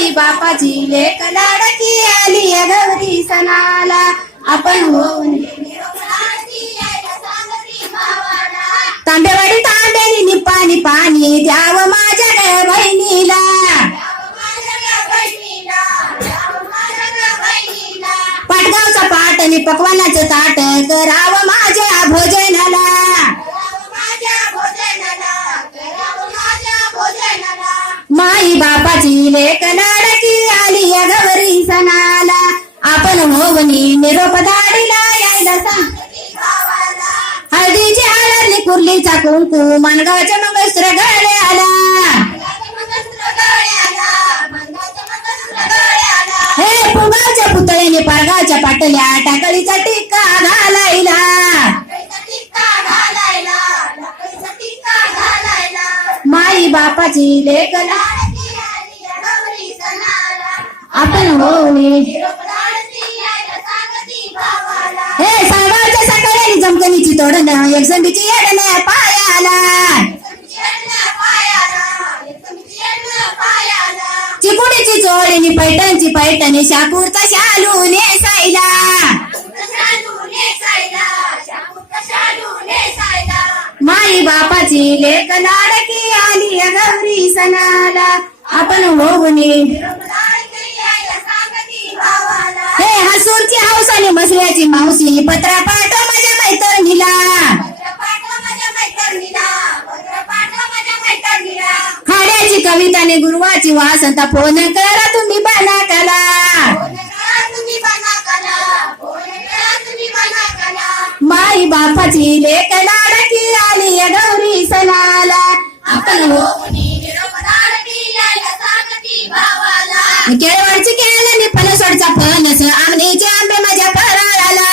माई बापाची लेक लाडकी आली या गौरी सणाला आपण होऊन तांबेवाडी तांब्यानी पाणी पाणी द्यावं माझ्या बहिणीला पाटगावचा पाट आणि पकवानाचं ताट करावं माझ्या भोजनाला माई बापाची लेक लाडकी आली या गौरी सणाला आपण होवनी निरोप दाडीला यायला सांग हळदीची हळदली कुर्लीचा कुंकू मानगावच्या मंगळसूत्र गळ्याला हे पुंगावच्या पुतळ्याने पारगावच्या पाटल्या टाकळीचा टिक्का घालायला माई बापाची लेक आपण होणे हे सागावच्या सकाळी जमकणीची तोडणं एक संधीची येडण्या पायाला चिकुडीची चोळीनी पैठणची पैठणी शापूरचा शालू नेसायला माई बापाची लेक लाडकी आली या गौरी सणाला आपण होऊने हे हसूरची हौस आणि मसल्याची मावशी पत्रा पाठव माझ्या मैत्रिणीला खाड्याची कविता आणि गुरुवाची वासंता फोन करा तुम्ही बनाकाला माई बापाची लेक लाडकी आली या गौरी सणाला आपण केळवडची केळी फणसवडचा फणस आंबेचे आंबे माझ्या फराळाला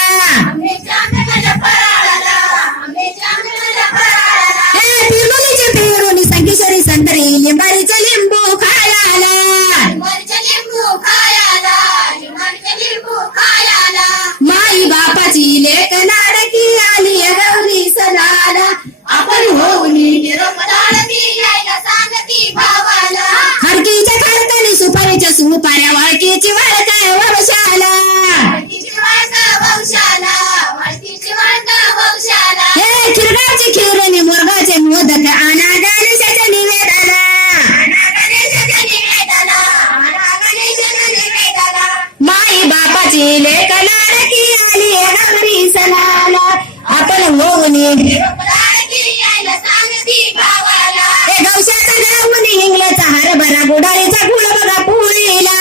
हे पिरुलीची पिरुनी संकेश्वरी संतरी लिंबारीचे लिंबू खायला माई बापाची लेक लाडकी आली या गौरी सणाला आपण होऊनी हरकीच्या खारकानी सुपारीच्या सुपाऱ्या वाळकीची वाळका वंशाला हे खिरगावची खिरणी मुरगाचे मोदक आणा गणेशाच्या निवेदाला माई बापाची लेक लाडकी आली या गौरी सणाला आपण होऊनी हे गवशाचा गावनी हिंगल्याचा हरभरा गुडाळीचा गुळ बघा पोळीला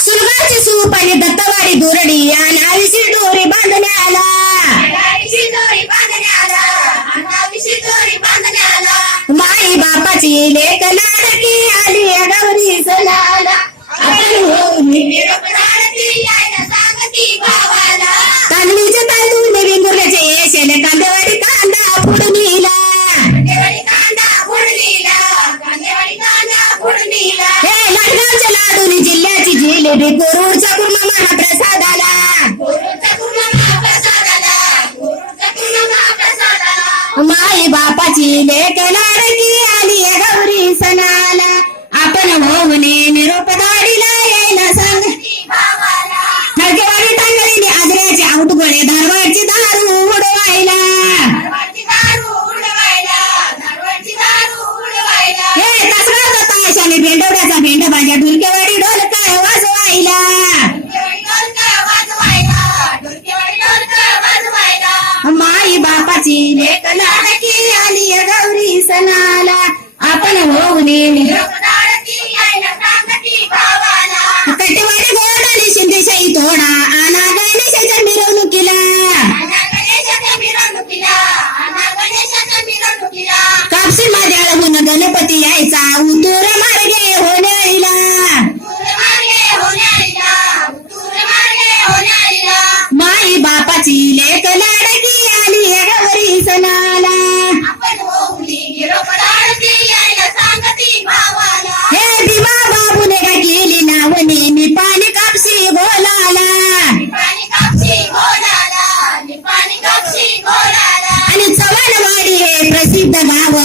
सुरगाची सूप आणि दत्तवाडी दुरडी आणि आईची दोरी बांधण्याला माई बापाची लेक लाडकी आली या गौरी सणाला आपण होऊनी तांदळीचे तांदूळ वेंगुर्ल्याचे येशेले कांदेवाडी कांदा फोडणीला हे लाडगावच्या लाडूनी जिल्ह्याची जिलेबी कोरूरच्या कुर्मा महाप्रसादाला माई बापाची लेक लाडकी आली या गौरी सणाला आपण होऊने निरोप दाडीला यायला सांग नळकेवाडी तांदळीने आजऱ्याचे औटगोळे धारवाडची दारू उडवायला हे तासगावचा ताश आणि भेंडवड्याचा भेंड भाज्या ढुलकेवाडी ढोलका वाजवायला माई बापाची लेक लाडकी आली या गौरी सणाला आपण होऊने कटेवाडी गोड आणि शिंदेशाही थोडा आणा गणेशाच्या मिरवणुकीला कापसी माद्याळहून गणपती यायचा उतूर मार्गे होण्याला माई बापाची लेक लाडकी आली या गौरी सणाला हे भीमा बाबूने का केली नावनी मी पाणी कापसी बोलाला आणि चव्हाणवाडी हे प्रसिद्ध गाव